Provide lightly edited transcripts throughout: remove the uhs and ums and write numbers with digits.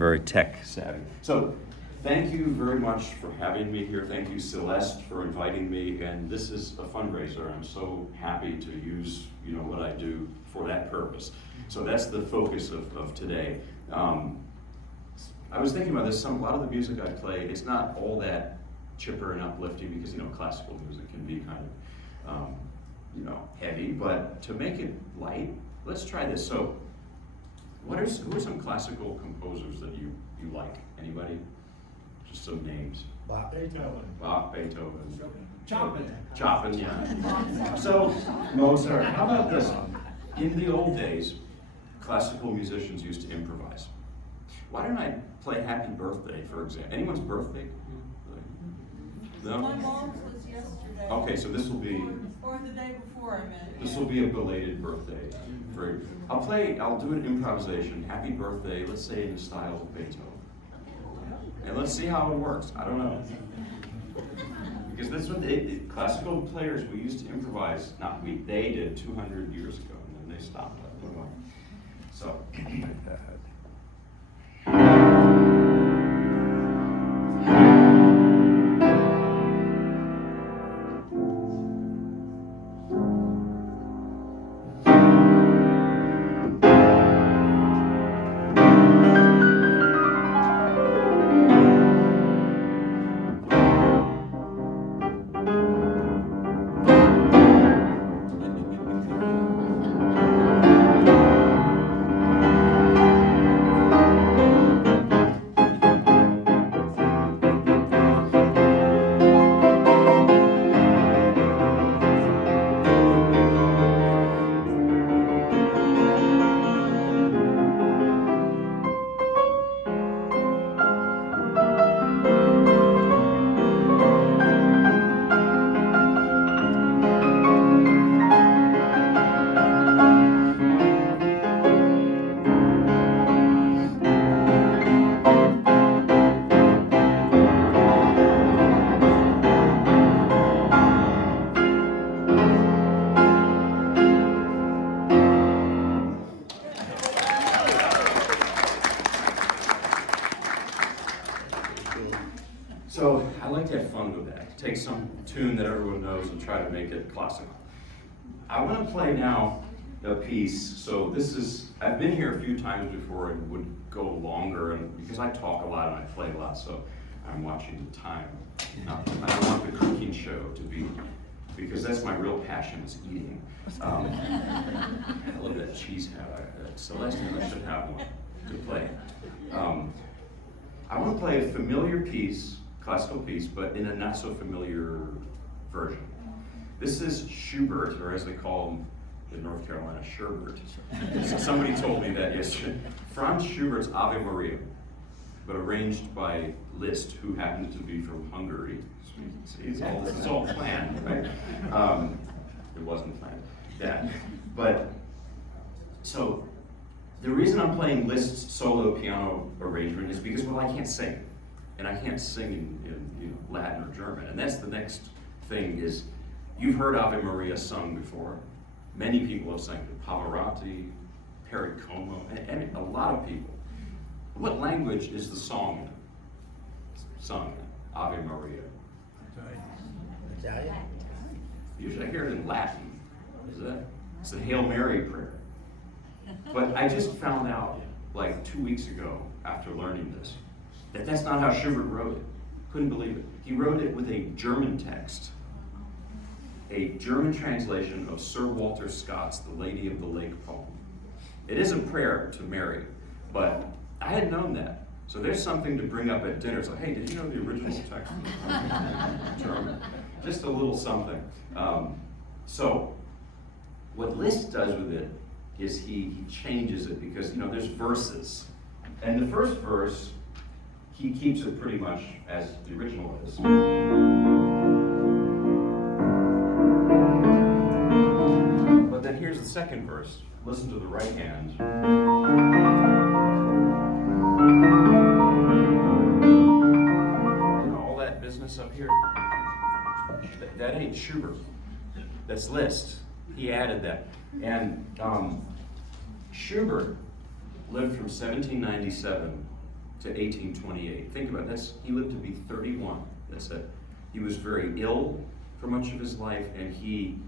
very tech savvy. So thank you very much for having me here. Thank you, Celeste, for inviting me. And this is a fundraiser. I'm so happy to use what I do for that purpose. So that's the focus of today. I was thinking about this. A lot of the music I play, it's not all that chipper and uplifting because classical music can be kind of heavy. But to make it light, let's try this. So, who are some classical composers that you like? Anybody? Just some names. Bach, Beethoven. Chopin, yeah. So, Mozart. How about this? In the old days, classical musicians used to improvise. Why don't I play Happy Birthday, for example? Anyone's birthday? No? My mom's was yesterday. Okay, so this will be... Or the day before, I meant. This will be a belated birthday. I'll do an improvisation, Happy Birthday, let's say in the style of Beethoven. And let's see how it works. I don't know. Because that's what classical players, we used to improvise, they did 200 years ago, and then they stopped. So. So I like to have fun with that. Take some tune that everyone knows and try to make it classical. I want to play now a piece. So this is, I've been here a few times before and would go longer, and because I talk a lot and I play a lot, so I'm watching the time. I don't want the cooking show to be, because that's my real passion is eating. I love that cheese hat. Celeste should have one to play. I want to play a familiar piece, classical piece, but in a not so familiar version. This is Schubert, or as they call him in North Carolina, Sherbert. Somebody told me that yesterday. Franz Schubert's Ave Maria, but arranged by Liszt, who happened to be from Hungary. See, this is all planned, right? It wasn't planned. But so the reason I'm playing Liszt's solo piano arrangement is because, well, I can't sing. And I can't sing in Latin or German. And that's the next thing is, you've heard Ave Maria sung before. Many people have sung it. Pavarotti, Perry Como, and a lot of people. What language is the song sung in? Ave Maria? Italian. Usually I hear it in Latin. It's the Hail Mary prayer. But I just found out, like 2 weeks ago, after learning this, that's not how Schubert wrote it. Couldn't believe it. He wrote it with a German text, a German translation of Sir Walter Scott's The Lady of the Lake poem. It is a prayer to Mary, but I had known that. So there's something to bring up at dinner. It's like, hey, did you know the original text is German? Just a little something. So what Liszt does with it is he changes it because, there's verses. And the first verse, he keeps it pretty much as the original is. But then here's the second verse. Listen to the right hand. All that business up here, that ain't Schubert. That's Liszt. He added that. And Schubert lived from 1797 to 1828. Think about this. He lived to be 31. That's it. He was very ill for much of his life, and he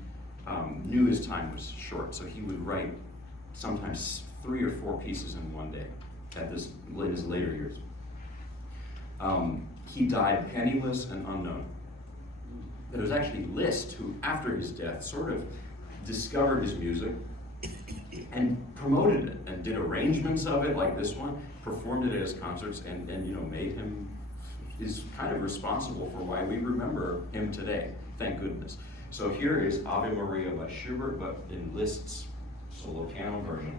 knew his time was short, so he would write sometimes 3 or 4 pieces in one day in his later years. He died penniless and unknown. It was actually Liszt who, after his death, sort of discovered his music and promoted it and did arrangements of it like this one, performed it at his concerts, and made him, is kind of responsible for why we remember him today, thank goodness. So here is Ave Maria by Schubert, but in Liszt's solo piano version.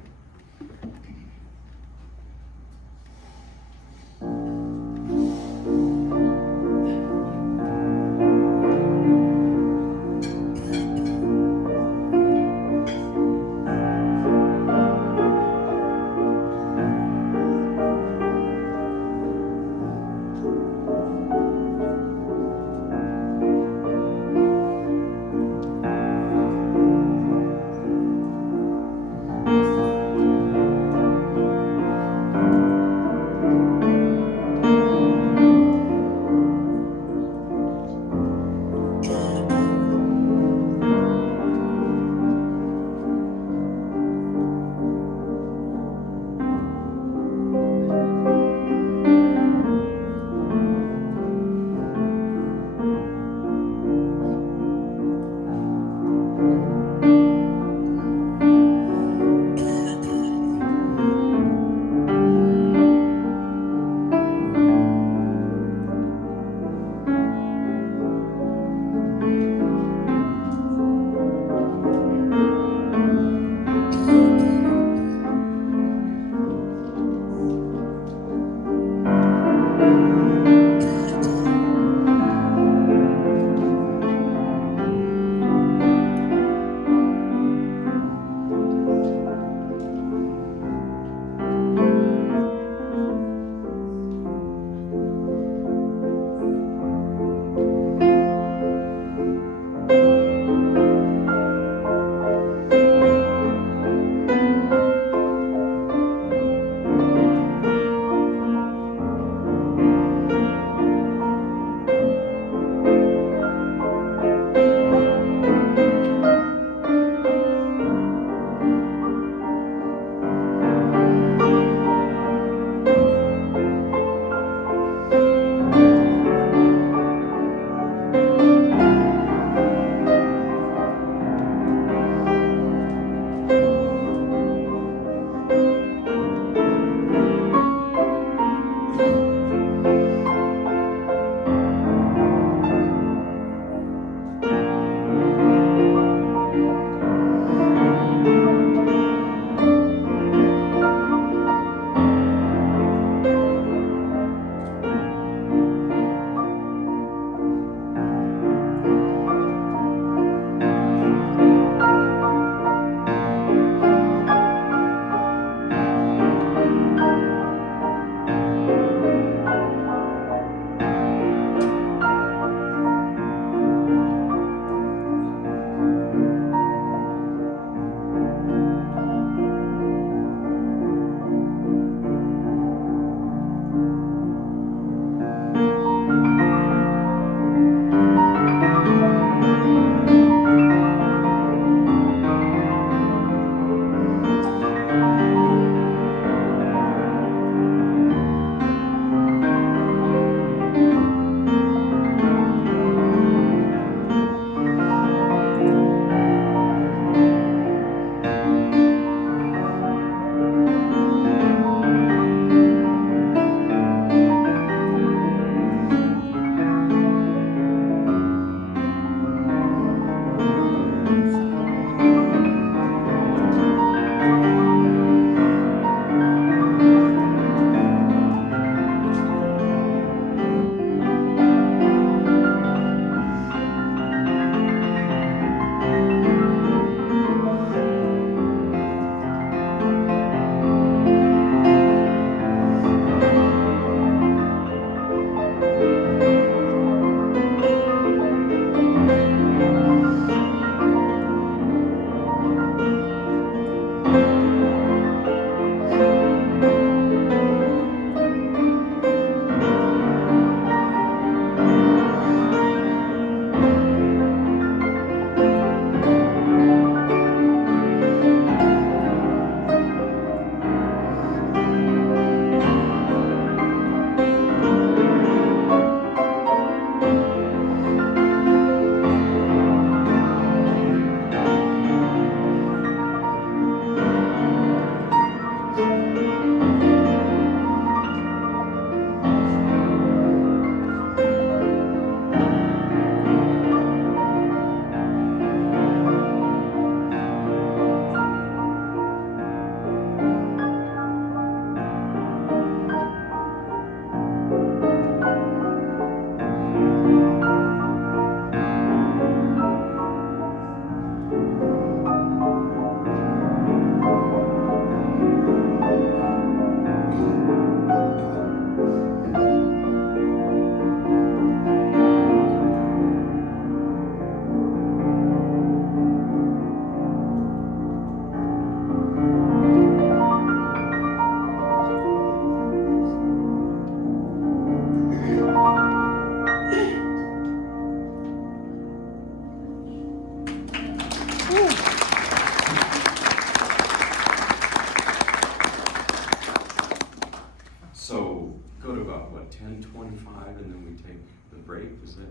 So go to about, what, 10:25, and then we take the break, is it?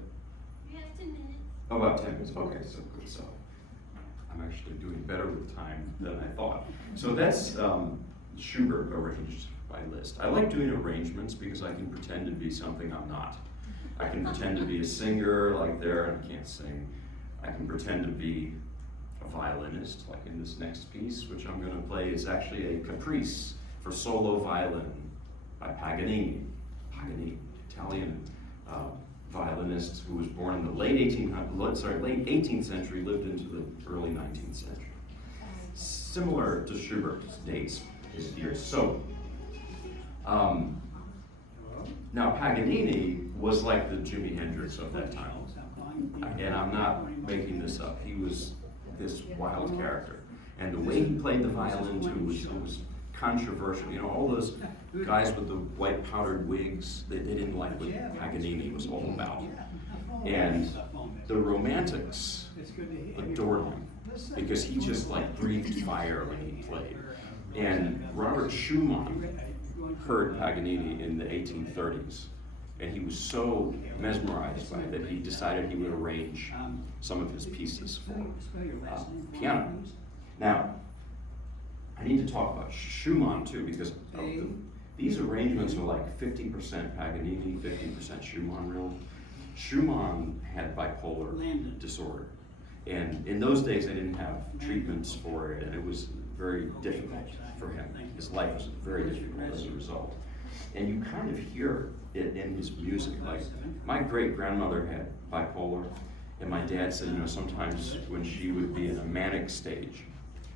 We have 10 minutes. Oh, about 10 minutes, okay, so good, so I'm actually doing better with time than I thought. So that's Schubert arranged by Liszt. I like doing arrangements because I can pretend to be something I'm not. I can pretend to be a singer, like there, and I can't sing. I can pretend to be a violinist, like in this next piece, which I'm going to play is actually a caprice for solo violin by Paganini. Paganini, Italian violinist who was born in the late 18th century, lived into the early 19th century. Similar to Schubert's dates, his years. So, now Paganini was like the Jimi Hendrix of that time. And I'm not making this up. He was this wild character. And the way he played the violin too was controversial. You know, all those guys with the white powdered wigs, they didn't like what Paganini was all about. And the Romantics adored him because he just like breathed fire when he played. And Robert Schumann heard Paganini in the 1830s, and he was so mesmerized by it that he decided he would arrange some of his pieces for piano. Now, I need to talk about Schumann too, because these arrangements are like 50% Paganini, 50% Schumann really. Schumann had bipolar disorder, and in those days they didn't have treatments for it, and it was very difficult for him. His life was very difficult as a result. And you kind of hear it in his music. Like, my great-grandmother had bipolar, and my dad said, you know, sometimes when she would be in a manic stage,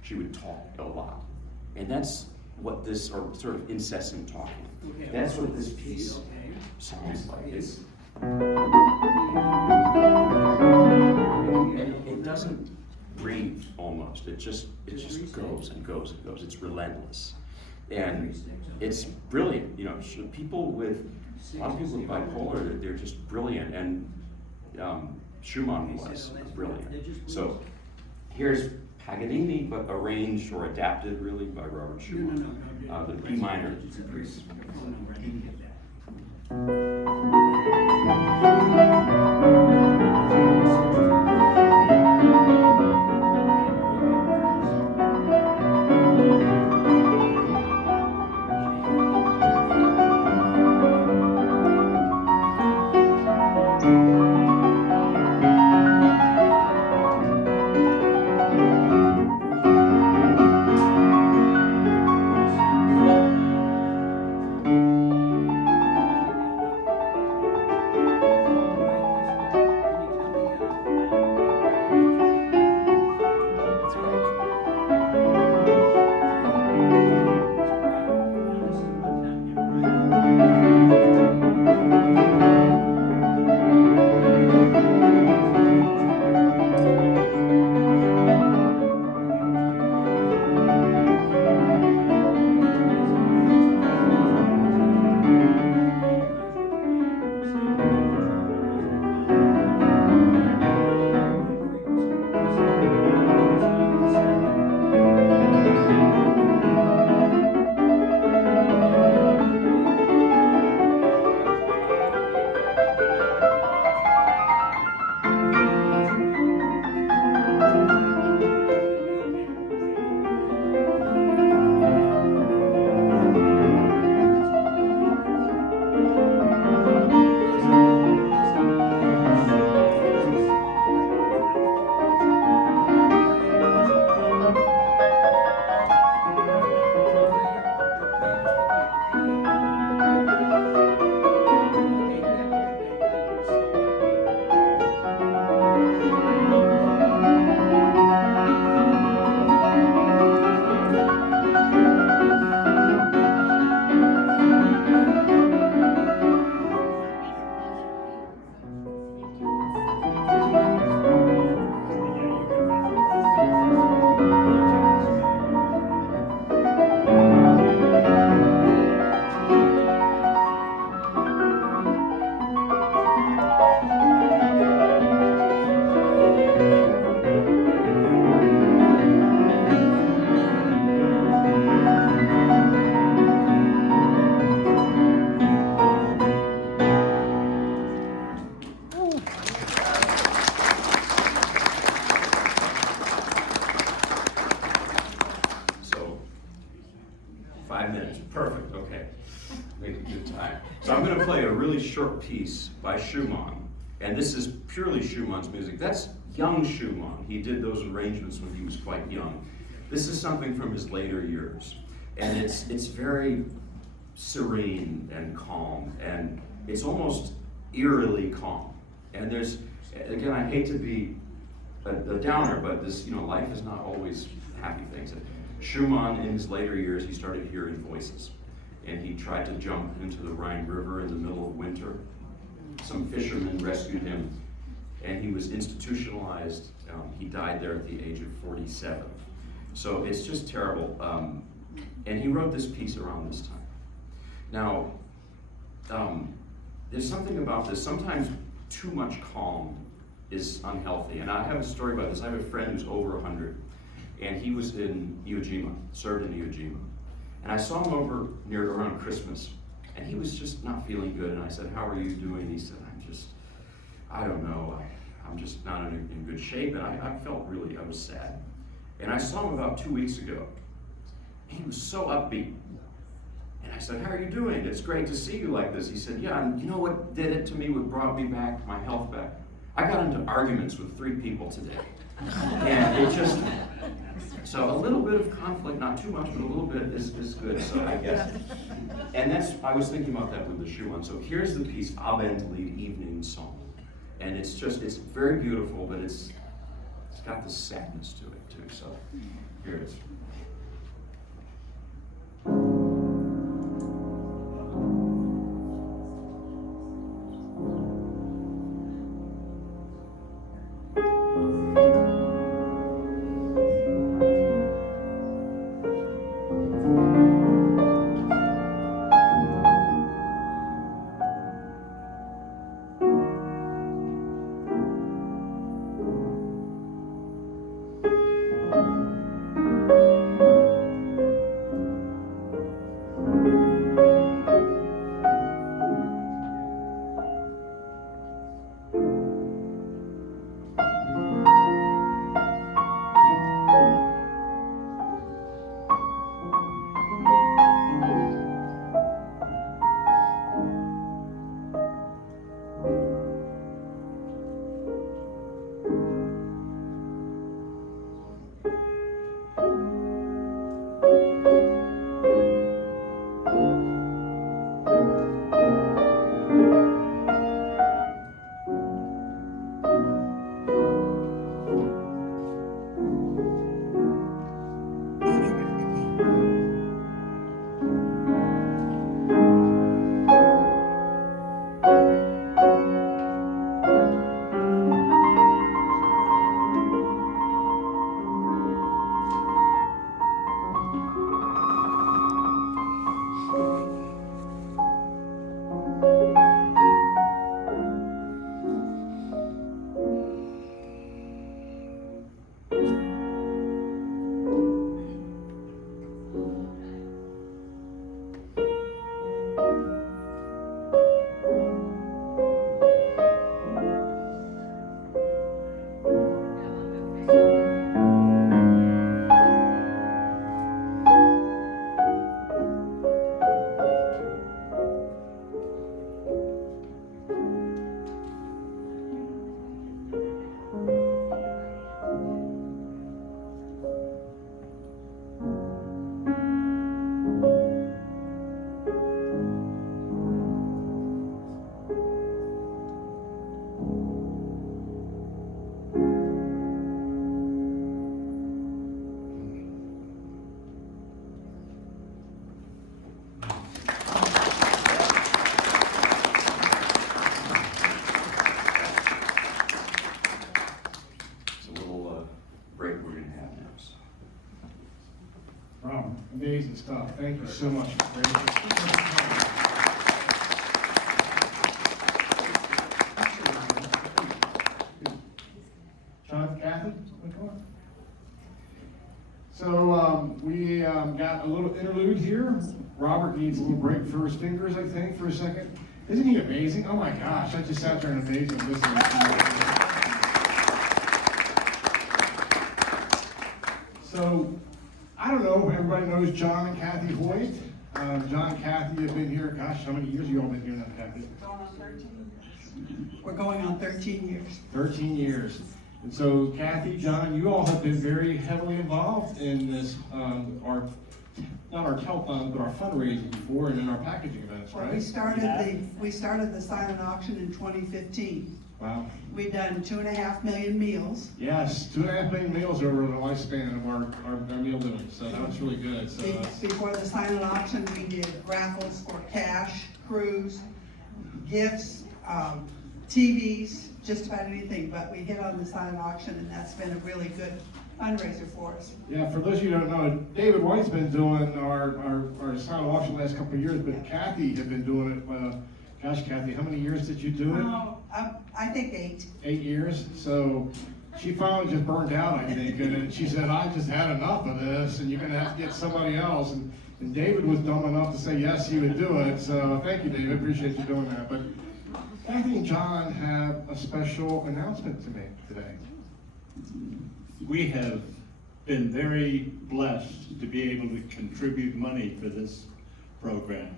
she would talk a lot. And that's what this, or sort of incessant talking, that's what this piece sounds like. It doesn't breathe almost. It just goes and goes and goes. It's relentless. And it's brilliant. You know, people with, a lot of people with bipolar, they're just brilliant. And Schumann was brilliant. So here's Paganini, but arranged or adapted really by Robert Schumann. The B minor caprice. So I'm going to play a really short piece by Schumann, and this is purely Schumann's music. That's young Schumann. He did those arrangements when he was quite young. This is something from his later years, and it's very serene and calm, and it's almost eerily calm. And there's, again, I hate to be a downer, but this, life is not always happy things. Schumann, in his later years, he started hearing voices, and he tried to jump into the Rhine River in the middle of winter. Some fishermen rescued him, and he was institutionalized. He died there at the age of 47. So it's just terrible. And he wrote this piece around this time. Now, there's something about this. Sometimes too much calm is unhealthy. And I have a story about this. I have a friend who's over 100, and he was in Iwo Jima, served in Iwo Jima. And I saw him over near around Christmas, and he was just not feeling good. And I said, "How are you doing?" He said, I don't know. I'm just not in good shape. And I was sad. And I saw him about 2 weeks ago. He was so upbeat. And I said, "How are you doing? It's great to see you like this." He said, "Yeah, and you know what did it to me, what brought me back, my health back? I got into arguments with 3 people today." And so a little bit of conflict, not too much, but a little bit is good, so I guess. And I was thinking about that with the Schumann. So here's the piece, Abendlied, Evening Song. And it's very beautiful, but it's got this sadness to it too, so here it is. Amazing stuff. Thank you so much. John, Kathy, come on. So we got a little interlude here. Robert needs a little break for his fingers, I think, for a second. Isn't he amazing? Oh my gosh, I just sat there and amazing listening to you. So, I don't know if everybody knows John and Kathy Hoyt. John and Kathy have been here, gosh, how many years you all been here now, Kathy? Going on 13 years. We're going on 13 years. 13 years. And so Kathy, John, you all have been very heavily involved in this, not our telethon, but our fundraising before and in our packaging events, Well, right? we started the silent auction in 2015. Wow. We've done 2.5 million meals. Yes, 2.5 million meals over the lifespan of our meal doing, so that was really good. So, Before the silent auction, we did raffles for cash, crews, gifts, TVs, just about anything, but we hit on the silent auction, and that's been a really good fundraiser for us. yeah, for those of you who don't know, David White's been doing our silent auction the last couple of years, but Kathy had been doing it, gosh, Kathy, how many years did you do it? I think 8. 8 years. So she finally just burned out, I think, and she said, I just had enough of this, and you're gonna have to get somebody else. And David was dumb enough to say yes, he would do it. So thank you, David, appreciate you doing that. But Kathy and John have a special announcement to make today. We have been very blessed to be able to contribute money for this program.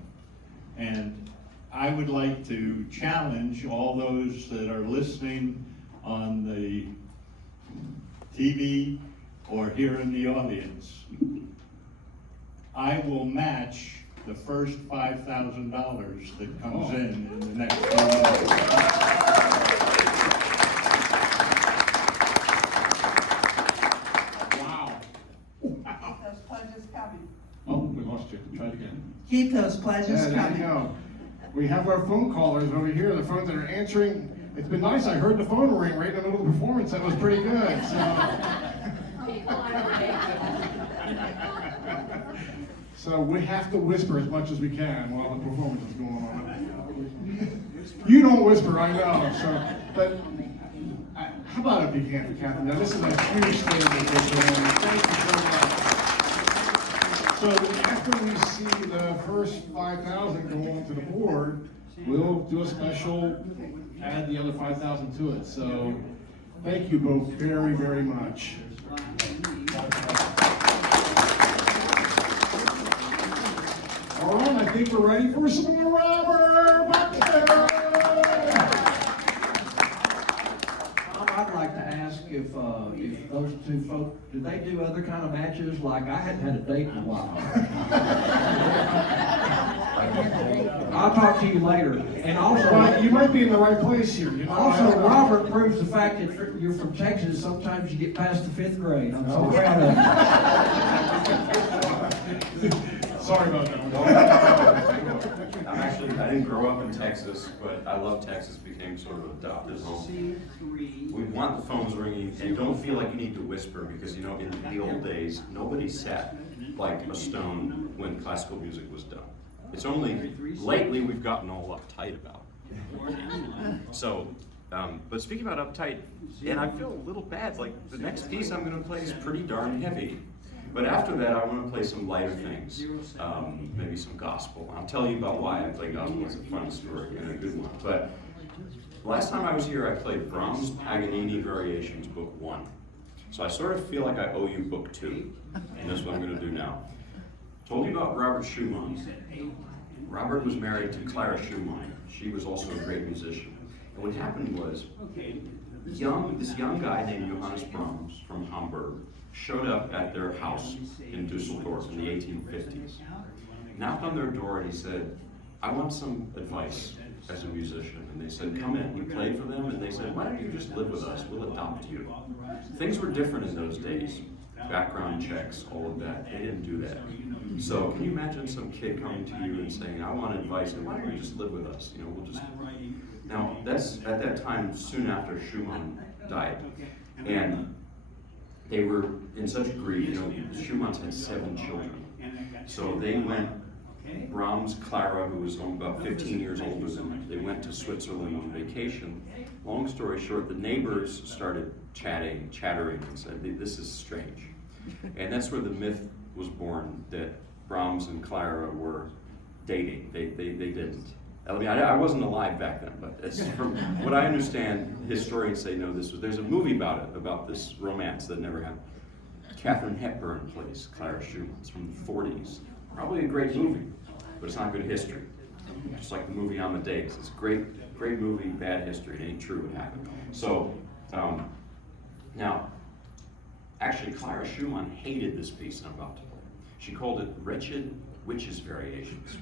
And I would like to challenge all those that are listening on the TV or here in the audience. I will match the first $5,000 that comes in the next few months. Wow. Those pledges coming. Oh, we lost you. Try it again. Keep those pledges Yeah, there you coming. go. We have our phone callers over here, the phones that are answering. It's been nice, I heard the phone ring right in the middle of the performance, that was pretty good, so we have to whisper as much as we can while the performance is going on. You don't whisper, I know, so, but how about a big hand for Kathy? Now, this is a huge statement this morning. Thank you so much. So after we see the first 5,000 go on to the board, we'll do a special, add the other 5,000 to it. So thank you both very, very much. All right, I think we're ready for some more Robert Buckner. I'd like to ask if those two folks, do they do other kind of matches? Like, I hadn't had a date in a while. I'll talk to you later. And also, Well, you might be in the right place here. You know, also, Robert proves the fact that you're from Texas. Sometimes you get past the 5th grade. I'm so proud of you. Sorry about that. I didn't grow up in Texas, but I love Texas, became sort of adopted home. We want the phones ringing, and don't feel like you need to whisper, because you know, in the old days, nobody sat like a stone when classical music was done. It's only lately we've gotten all uptight about it. So, but speaking about uptight, and I feel a little bad, like the next piece I'm gonna play is pretty darn heavy. But after that, I want to play some lighter things, maybe some gospel. I'll tell you about why I play gospel. It's a fun story and a good one. But last time I was here, I played Brahms' Paganini Variations, Book 1. So I sort of feel like I owe you Book 2, and that's what I'm going to do now. Told you about Robert Schumann. Robert was married to Clara Schumann. She was also a great musician. And what happened was, this young guy named Johannes Brahms from Hamburg showed up at their house in Dusseldorf in the 1850s. Knocked on their door and he said, I want some advice as a musician. And they said, come in. He played for them and they said, why don't you just live with us? We'll adopt you. Things were different in those days. Background checks, all of that. They didn't do that. So can you imagine some kid coming to you and saying, I want advice, and why don't you just live with us? You know, we'll just. Now, that's at that time soon after Schumann died. And they were in such grief. You know, Schumann's had 7 children. So they went, Brahms, Clara, who was only about 15 years older than them, they went to Switzerland on vacation. Long story short, the neighbors started chattering and said, this is strange. And that's where the myth was born that Brahms and Clara were dating. They didn't. I mean, I wasn't alive back then, but it's from what I understand, historians say, no, there's a movie about it, about this romance that never happened. Katharine Hepburn plays Clara Schumann. It's from the 40s. Probably a great movie. but it's not good history. Just like the movie Amadeus, it's a great movie, bad history. It ain't true what happened. So now, actually, Clara Schumann hated this piece I'm about to play. She called it Wretched Witches' Variations.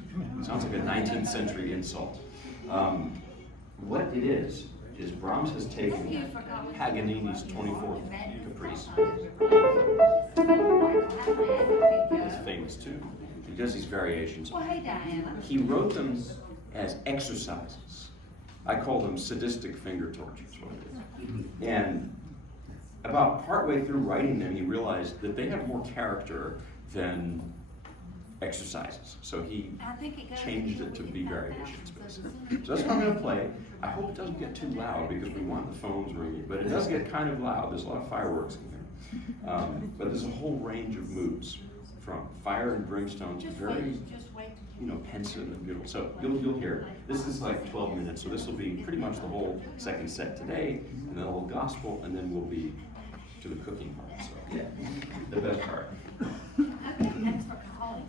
Sounds like a 19th century insult. What it is Brahms has taken Paganini's 24th Caprice. It's famous too. He does these variations. Well, hey, Diana. He wrote them as exercises. I call them sadistic finger tortures. What it is. And about partway through writing them, he realized that they have more character than exercises. So he changed it to be variations, basically. So that's what I'm going to play. I hope it doesn't get too loud because we want the phones ringing, but it does get kind of loud. There's a lot of fireworks in here. But there's a whole range of moods, from fire and brimstone to very, pensive and beautiful. So you'll hear. This is like 12 minutes, so this will be pretty much the whole second set today, and then a little gospel, and then we'll be to the cooking part. So yeah, the best part. Okay, thanks for calling.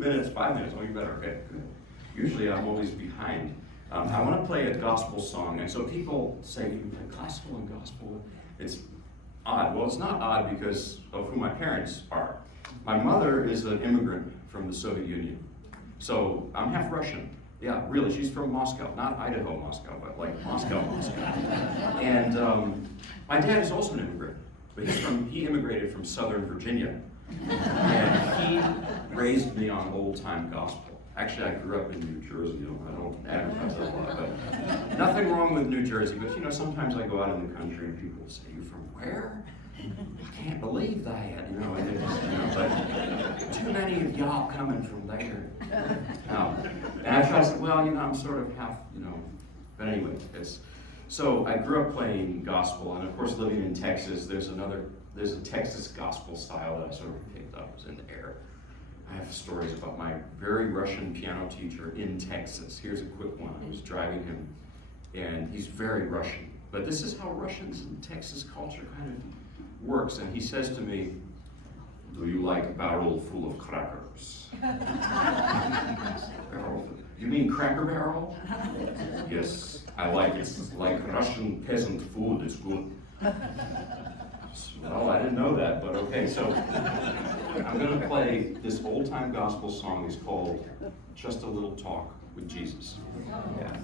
minutes, 5 minutes. Oh, you better. Okay, good. Usually I'm always behind. I want to play a gospel song, and so people say, you can play classical and gospel. It's odd. Well, it's not odd because of who my parents are. My mother is an immigrant from the Soviet Union. So I'm half Russian. Yeah, really, she's from Moscow. Not Idaho, Moscow, but like Moscow, Moscow. And my dad is also an immigrant, but he immigrated from Southern Virginia. And he raised me on old-time gospel. Actually, I grew up in New Jersey. I don't advertise that a lot, but nothing wrong with New Jersey. But you know, sometimes I go out in the country and people say, "You from where?" I can't believe that. You know, and it's, you know, but too many of y'all coming from there. And I try to say, well, you know, I'm sort of half, you know. But anyway, so I grew up playing gospel, and of course, living in Texas, there's a Texas gospel style that I sort of picked up. It was in the air. I have stories about my very Russian piano teacher in Texas. Here's a quick one. I was driving him, and he's very Russian. But this is how Russians in Texas culture kind of works. And he says to me, "Do you like a barrel full of crackers?" Barrel? You mean Cracker Barrel? Yes, I like it. It's like Russian peasant food. It's good. Well, I didn't know that, but okay, so I'm going to play this old-time gospel song. It's called Just a Little Talk with Jesus. Yeah.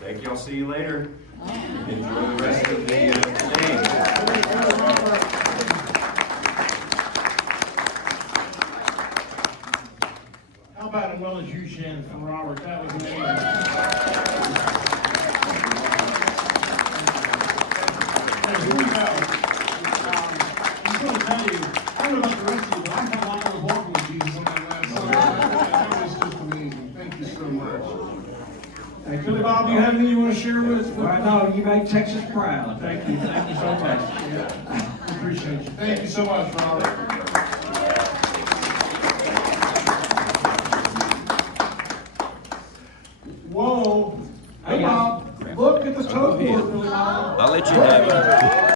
Thank you. I'll see you later. Enjoy the rest of the day. How about a well as you, Shannon, from Robert? That was amazing. right, here we go. I'm just gonna tell you, I don't know about the rest of you, but I felt like I was walking with Jesus on that last Sunday. That was just amazing. Thank you so much. Hey, Billy Bob, do you have anything you want to share with us? Well, no, you make Texas proud. Thank you so much. Yeah. Appreciate you. Thank you so much, Robert. Whoa. Hey, Bob, look at the toe board, Billy Bob. I'll let you have it.